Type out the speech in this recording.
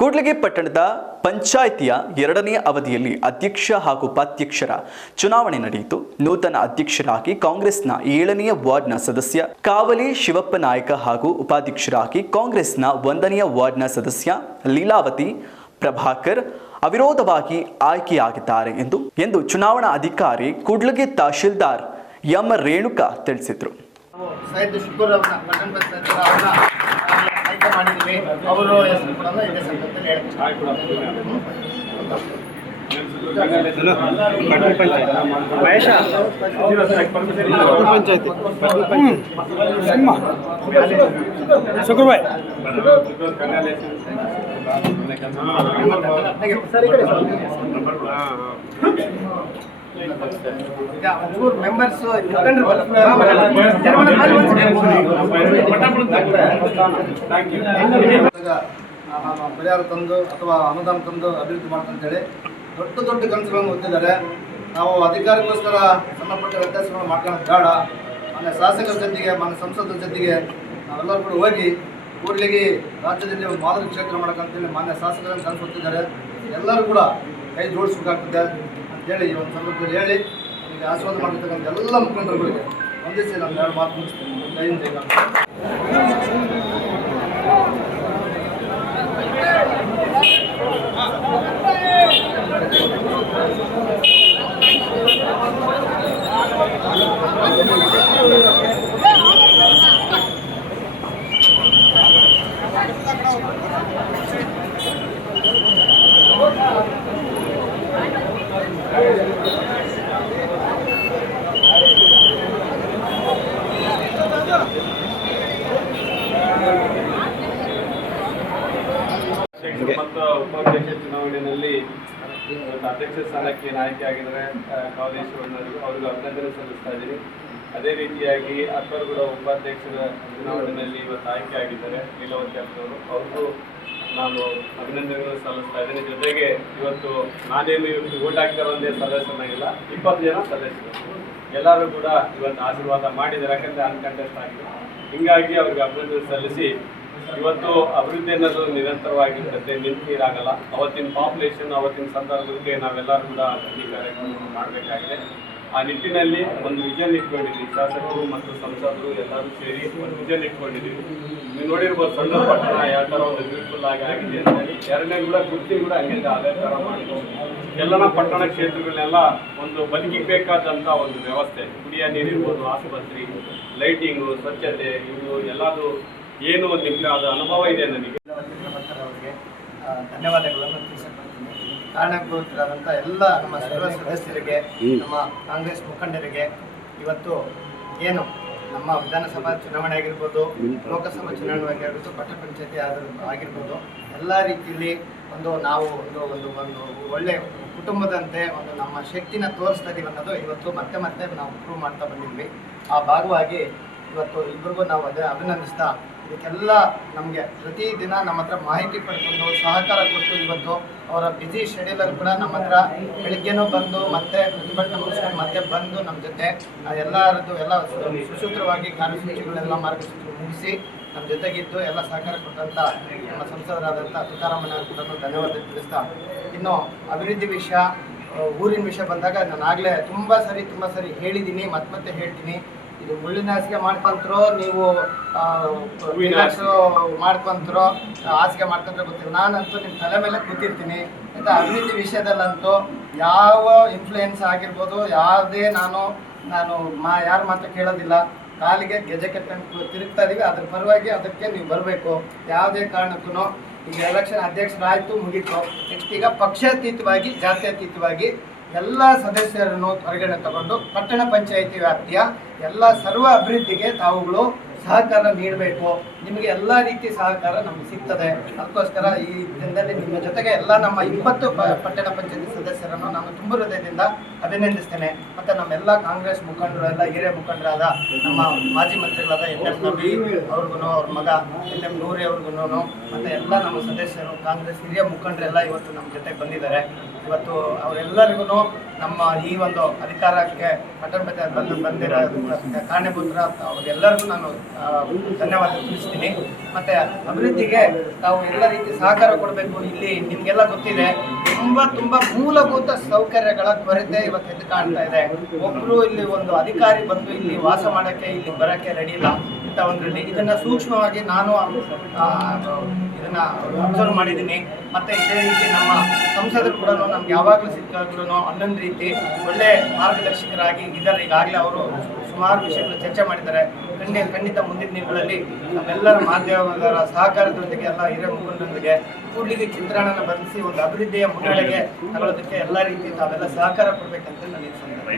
ಕೂಡ್ಲಿಗಿ ಪಟ್ಟಣದ ಪಂಚಾಯಿತಿಯ ಎರಡನೇ ಅವಧಿಯಲ್ಲಿ ಅಧ್ಯಕ್ಷ ಹಾಗೂ ಉಪಾಧ್ಯಕ್ಷರ ಚುನಾವಣೆ ನಡೆಯಿತು. ನೂತನ ಅಧ್ಯಕ್ಷರಾಗಿ ಕಾಂಗ್ರೆಸ್ನ ಏಳನೆಯ ವಾರ್ಡ್ನ ಸದಸ್ಯ ಕಾವಲಿ ಶಿವಪ್ಪ ನಾಯಕ ಹಾಗೂ ಉಪಾಧ್ಯಕ್ಷರಾಗಿ ಕಾಂಗ್ರೆಸ್ನ ಒಂದನೆಯ ವಾರ್ಡ್ನ ಸದಸ್ಯ ಲೀಲಾವತಿ ಪ್ರಭಾಕರ್ ಅವಿರೋಧವಾಗಿ ಆಯ್ಕೆಯಾಗಿದ್ದಾರೆ ಎಂದು ಎಂದು ಚುನಾವಣಾ ಅಧಿಕಾರಿ ಕೂಡ್ಲಿಗಿ ತಹಶೀಲ್ದಾರ್ ಎಂ ರೇಣುಕಾ ತಿಳಿಸಿದರು. ಆಯ್ಕೆ ಮಾಡಿದ್ವಿ. ಅವರು ಹೆಸರು ಕೂಡ ಇದೇ ಸಂದರ್ಭದಲ್ಲಿ ಹೇಳ್ತೀನಿ. ಈಗ ಒಂಚೂರು ಮೆಂಬರ್ಸ್ ಪರಿಹಾರ ತಂದು ಅಥವಾ ಅನುದಾನ ತಂದು ಅಭಿವೃದ್ಧಿ ಮಾಡ್ತಂತೇಳಿ ದೊಡ್ಡ ದೊಡ್ಡ ಕನಸುಗಳನ್ನು ಹೊತ್ತಿದ್ದಾರೆ. ನಾವು ಅಧಿಕಾರಿಗೋಸ್ಕರ ಸಣ್ಣ ಪುಟ್ಟ ವ್ಯತ್ಯಾಸಗಳನ್ನು ಮಾಡ್ಕೊಳ್ಳೋದು ಬೇಡ. ಮನೆ ಶಾಸಕರ ಜೊತೆಗೆ ಮಾನ್ಯ ಸಂಸದರ ಜೊತೆಗೆ ನಾವೆಲ್ಲರೂ ಕೂಡ ಹೋಗಿ ಕೂಡ್ಲಿಗೆ ರಾಜ್ಯದಲ್ಲಿ ಒಂದು ಮಾದರಿ ಕ್ಷೇತ್ರ ಮಾಡೋಕ್ಕಂತೇಳಿ ಮಾನ್ಯ ಶಾಸಕರನ್ನು ಕನಸು ಹೊತ್ತಿದ್ದಾರೆ. ಎಲ್ಲರೂ ಕೂಡ ಕೈ ಜೋಡಿಸ್ಬೇಕಾಗ್ತದೆ. ಈ ಒಂದು ಸಂದರ್ಭದಲ್ಲಿ ಹೇಳಿ ಈಗ ಆಶೀರ್ವಾದ ಮಾಡಿರ್ತಕ್ಕಂಥ ಎಲ್ಲ ಮುಖಂಡರುಗಳಿಗೆ ಒಂದಿಸಿ ನಾನು ಎರಡು ಮಾತು ಮುಗಿಸ್ತೀನಿ. ಜೈ ಹಿಂದ್, ಜೈ ಉಪಾಧ್ಯಕ್ಷ ಚುನಾವಣೆಯಲ್ಲಿ ಅಧ್ಯಕ್ಷ ಸ್ಥಾನಕ್ಕೆ ಆಯ್ಕೆ ಆಗಿದ್ದಾರೆ ಕಾಲೇಶ್ವರನವರು ಅವ್ರಿಗೆ ಅಭಿನಂದನೆ ಸಲ್ಲಿಸ್ತಾ ಇದ್ದೀನಿ. ಅದೇ ರೀತಿಯಾಗಿ ಅಕ್ಕರ್ಗುಡ ಉಪಾಧ್ಯಕ್ಷರ ಚುನಾವಣೆಯಲ್ಲಿ ಇವತ್ತು ಆಯ್ಕೆ ಆಗಿದ್ದಾರೆ ಲೀಲಾವತಿ ಅಕ್ಕವರು ಅವ್ರಿಗೂ ನಾನು ಅಭಿನಂದನೆಗಳು ಸಲ್ಲಿಸ್ತಾ ಇದ್ದೀನಿ. ಜೊತೆಗೆ ಇವತ್ತು ನಾನೇನು ಇವತ್ತು ಓಟ್ ಹಾಕಿರೋ ಒಂದೇ ಸದಸ್ಯನಾಗಿಲ್ಲ, ಇಪ್ಪತ್ತು ಜನ ಸದಸ್ಯರು. ಎಲ್ಲರೂ ಕೂಡ ಇವತ್ತು ಆಶೀರ್ವಾದ ಮಾಡಿದ್ದಾರೆ, ಯಾಕಂದರೆ ಅನ್ಕಂಟೆಸ್ಟ್ ಆಗಿದೆ ಹಿಂಗಾಗಿ ಅವ್ರಿಗೆ ಅಭಿನಂದನೆ ಸಲ್ಲಿಸಿ, ಇವತ್ತು ಅಭಿವೃದ್ಧಿ ಅನ್ನೋದು ನಿರಂತರವಾಗಿರ್ತದೆ ನಿಂತೀರಾಗಲ್ಲ ಅವತ್ತಿನ ಪಾಪ್ಯುಲೇಷನ್ ಅವತ್ತಿನ ಸಂದರ್ಭಕ್ಕೆ ನಾವೆಲ್ಲರೂ ಕೂಡ ಈ ಕಾರ್ಯಕ್ರಮವನ್ನು ಮಾಡಬೇಕಾಗಿದೆ. ಆ ನಿಟ್ಟಿನಲ್ಲಿ ಒಂದು ವಿಜನ್ ಇಟ್ಕೊಂಡಿದ್ದೀವಿ ಶಾಸಕರು ಮತ್ತು ಸಂಸದರು ಎಲ್ಲರೂ ಸೇರಿ ಒಂದು ವಿಜನ್ ಇಟ್ಕೊಂಡಿದ್ದೀವಿ ನೀವು ನೋಡಿರ್ಬೋದು, ಸಣ್ಣ ಪಟ್ಟಣ ಯಾವ ಥರ ಒಂದು ಬ್ಯೂಟಿಫುಲ್ ಆಗಿ ಆಗಿದೆ ಅಂತ ಹೇಳಿ. ಎರಡನೇ ಕೂಡ ಕುರ್ಚಿ ಕೂಡ ಹಂಗೆ ಅದೇ ಥರ ಮಾಡಿದ್ವಿ ಎಲ್ಲನ ಪಟ್ಟಣ ಕ್ಷೇತ್ರಗಳನ್ನೆಲ್ಲ ಒಂದು ಬದುಕಿಗೆ ಬೇಕಾದಂಥ ಒಂದು ವ್ಯವಸ್ಥೆ. ಕುಡಿಯ ನೀರಿರ್ಬೋದು ಆಸ್ಪತ್ರೆ ಲೈಟಿಂಗು ಸ್ವಚ್ಛತೆ ಇವು ಎಲ್ಲದು ಏನು ಒಂದು ನಿಮ್ಗೆ ಅದು ಅನುಭವ ಇದೆ ನನಗೆ. ಅವರಿಗೆ ಧನ್ಯವಾದಗಳನ್ನು ತಿಳಿಸಲ್ಪಡ್ತೀನಿ ಕಾರಣಭೂತರಾದಂಥ ಎಲ್ಲ ನಮ್ಮ ಸರ್ವ ಸದಸ್ಯರಿಗೆ ನಮ್ಮ ಕಾಂಗ್ರೆಸ್ ಮುಖಂಡರಿಗೆ ಇವತ್ತು ಏನು ನಮ್ಮ ವಿಧಾನಸಭಾ ಚುನಾವಣೆ ಆಗಿರ್ಬೋದು, ಲೋಕಸಭಾ ಚುನಾವಣೆ ಆಗಿರ್ಬೋದು ಪಟ್ಟ ಪಂಚಾಯತಿ ಆದರೂ ಆಗಿರ್ಬೋದು, ಎಲ್ಲ ರೀತಿಯಲ್ಲಿ ಒಂದು ನಾವು ಒಂದು ಒಂದು ಒಂದು ಒಳ್ಳೆ ಕುಟುಂಬದಂತೆ ಒಂದು ನಮ್ಮ ಶಕ್ತಿನ ತೋರಿಸ್ತಾ ಇದೀವಿ ಅನ್ನೋದು ಇವತ್ತು ಮತ್ತೆ ಮತ್ತೆ ನಾವು ಪ್ರೂವ್ ಮಾಡ್ತಾ ಬಂದಿದ್ವಿ. ಆ ಭಾಗವಾಗಿ ಇವತ್ತು ಇಬ್ಬರಿಗೂ ನಾವು ಅದೇ ಅಭಿನಂದಿಸ್ತಾ ಇದಕ್ಕೆಲ್ಲ ನಮಗೆ ಪ್ರತಿದಿನ ನಮ್ಮ ಹತ್ರ ಮಾಹಿತಿ ಪಡ್ಕೊಂಡು ಸಹಕಾರ ಕೊಟ್ಟು ಇವತ್ತು ಅವರ ಬ್ಯುಸಿ ಶೆಡ್ಯೂಲಲ್ಲಿ ಕೂಡ ನಮ್ಮ ಹತ್ರ ಬೆಳಿಗ್ಗೆನೂ ಬಂದು ಮತ್ತೆ ಪ್ರತಿಭಟನೆ ಮುಗಿಸ್ಕೊಂಡು ಮತ್ತೆ ಬಂದು ನಮ್ಮ ಜೊತೆ ಎಲ್ಲರದ್ದು ಎಲ್ಲ ಸುಸೂತ್ರವಾಗಿ ಕಾರ್ಯಸೂಚಿಗಳೆಲ್ಲ ಮಾರ್ಗಸೂಚಿ ಮುಗಿಸಿ ನಮ್ಮ ಜೊತೆಗಿದ್ದು ಎಲ್ಲ ಸಹಕಾರ ಕೊಟ್ಟಂಥ ನಮ್ಮ ಸಂಸದರಾದಂಥ ತುಕಾರಾಮಣ್ಣ ಕೂಡ ಧನ್ಯವಾದ ತಿಳಿಸ್ತಾ. ಇನ್ನು ಅಭಿವೃದ್ಧಿ ವಿಷಯ ಊರಿನ ವಿಷಯ ಬಂದಾಗ ನಾನು ಆಗಲೇ ತುಂಬ ಸರಿ ತುಂಬ ಸರಿ ಹೇಳಿದ್ದೀನಿ ಮತ್ತೆ ಮತ್ತೆ ಹೇಳ್ತೀನಿ. ಇದು ಮುಳ್ಳಿನ ಹಾಸಿಗೆ ಮಾಡ್ಕೊಂತ್ರೋ ನೀವು relax ಮಾಡ್ಕೊಂತ್ರೋ ಹಾಸಿಗೆ ಮಾಡ್ಕೊಂತ್ರೋ ಗೊತ್ತಿಲ್ಲ. ನಾನಂತೂ ನಿಮ್ಮ ತಲೆ ಮೇಲೆ ಕೂತಿರ್ತೀನಿ. ಅಂತ ಅಭಿವೃದ್ಧಿ ವಿಷಯದಲ್ಲಂತೂ ಯಾವ ಇನ್ಫ್ಲೂಯೆನ್ಸ್ ಆಗಿರ್ಬೋದು ಯಾವುದೇ ನಾನು ನಾನು ಮಾ ಯಾರ ಮಾತು ಕೇಳೋದಿಲ್ಲ. ಕಾಲಿಗೆ ಗೆಜೆ ಕಟ್ಕೊಂಡು ತಿರುಗ್ತಾ ಇದೀವಿ. ಅದ್ರ ಪರವಾಗಿ ಅದಕ್ಕೆ ನೀವು ಬರಬೇಕು. ಯಾವುದೇ ಕಾರಣಕ್ಕೂ ಈಗ ಎಲೆಕ್ಷನ್ ಅಧ್ಯಕ್ಷರಾಯ್ತು ಮುಗೀತು. ನೆಕ್ಸ್ಟ್ ಈಗ ಪಕ್ಷಾತೀತವಾಗಿ ಜಾತ್ಯತೀತವಾಗಿ ಎಲ್ಲ ಸದಸ್ಯರನ್ನು ಹೊರಗಡೆ ತಗೊಂಡು ಪಟ್ಟಣ ಪಂಚಾಯಿತಿ ವ್ಯಾಪ್ತಿಯ ಎಲ್ಲ ಸರ್ವ ಅಭಿವೃದ್ಧಿಗೆ ತಾವುಗಳು ಸಹಕಾರ ನೀಡಬೇಕು. ನಿಮಗೆ ಎಲ್ಲ ರೀತಿ ಸಹಕಾರ ನಮ್ಗೆ ಸಿಗ್ತದೆ. ಅದಕ್ಕೋಸ್ಕರ ಈ ದಿನದಲ್ಲಿ ನಿಮ್ಮ ಜೊತೆಗೆ ಎಲ್ಲ ನಮ್ಮ ಇಪ್ಪತ್ತು ಪಟ್ಟಣ ಪಂಚಾಯತಿ ಸದಸ್ಯರನ್ನು ನಾನು ತುಂಬ ಹೃದಯದಿಂದ ಅಭಿನಂದಿಸ್ತೇನೆ. ಮತ್ತು ನಮ್ಮೆಲ್ಲ ಕಾಂಗ್ರೆಸ್ ಮುಖಂಡರು ಎಲ್ಲ ಹಿರಿಯ ಮುಖಂಡರಾದ ನಮ್ಮ ಮಾಜಿ ಮಂತ್ರಿಗಳಾದ ಎನ್ ಎಂ ನಬಿ ಅವ್ರಿಗೂ ಅವ್ರ ಮಗ ಎನ್ ಎಂ ನೂರಿ ಅವ್ರಿಗೂ ಮತ್ತು ಎಲ್ಲ ನಮ್ಮ ಸದಸ್ಯರು, ಕಾಂಗ್ರೆಸ್ ಹಿರಿಯ ಮುಖಂಡರೆಲ್ಲ ಇವತ್ತು ನಮ್ಮ ಜೊತೆಗೆ ಬಂದಿದ್ದಾರೆ. ಇವತ್ತು ಅವರೆಲ್ಲರಿಗೂ ನಮ್ಮ ಈ ಒಂದು ಅಧಿಕಾರಕ್ಕೆ ಪಟ್ಟಣ ಬಂದು ಬಂದಿರೋ ಕಾರಣೀಭೂತರ ಅವರೆಲ್ಲರಿಗೂ ನಾನು ಧನ್ಯವಾದ ತಿಳಿಸ್ತೀನಿ. ಮತ್ತೆ ಅಭಿವೃದ್ಧಿಗೆ ತಾವು ಎಲ್ಲ ರೀತಿ ಸಹಕಾರ ಕೊಡಬೇಕು. ಇಲ್ಲಿ ನಿಮಗೆಲ್ಲ ಗೊತ್ತಿದೆ, ತುಂಬಾ ತುಂಬಾ ಮೂಲಭೂತ ಸೌಕರ್ಯಗಳ ಕೊರತೆ ಇವತ್ತು ಎದ್ದು ಕಾಣ್ತಾ ಇದೆ. ಒಬ್ಬರು ಇಲ್ಲಿ ಒಂದು ಅಧಿಕಾರಿ ಬಂದು ಇಲ್ಲಿ ವಾಸ ಮಾಡೋಕ್ಕೆ, ಇಲ್ಲಿ ಬರಕ್ಕೆ ರೆಡಿ ಇಲ್ಲ ಇಂಥ ಒಂದರಲ್ಲಿ ಇದನ್ನ ಸೂಕ್ಷ್ಮವಾಗಿ ನಾನು ಇದನ್ನ ಅಬ್ಸರ್ವ್ ಮಾಡಿದ್ದೀನಿ. ಮತ್ತೆ ಇದೇ ರೀತಿ ನಮ್ಮ ಸಂಸದರು ಕೂಡ ನಮ್ಗೆ ಯಾವಾಗಲೂ ಸಿಕ್ಕಾಗ್ಲೂ ಹನ್ನೊಂದು ರೀತಿ ಒಳ್ಳೆ ಮಾರ್ಗದರ್ಶಕರಾಗಿ ಇದ್ದಾರೆ. ಈಗಾಗಲೇ ಅವರು ಸುಮಾರು ವಿಷಯಗಳು ಚರ್ಚೆ ಮಾಡಿದ್ದಾರೆ. ಖಂಡಿತ ಖಂಡಿತ ಮುಂದಿನ ದಿನಗಳಲ್ಲಿ ನಮ್ಮೆಲ್ಲರ ಮಾಧ್ಯಮದವರ ಸಹಕಾರದೊಂದಿಗೆ ಎಲ್ಲ ಹಿರಿಯ ಮುಖಂಡರೊಂದಿಗೆ ಕೂಡ್ಲಿಗೆ ಚಿತ್ರಣನ ಬಂಧಿಸಿ ಒಂದು ಅಭಿವೃದ್ಧಿಯ ಮುನ್ನಡೆಗೆ ತಗೊಳ್ಳೋದಕ್ಕೆ ಎಲ್ಲ ರೀತಿ ತಾವೆಲ್ಲ ಸಹಕಾರ ಕೊಡಬೇಕಂತ ನಾನು ಸಂದರ್ಭ.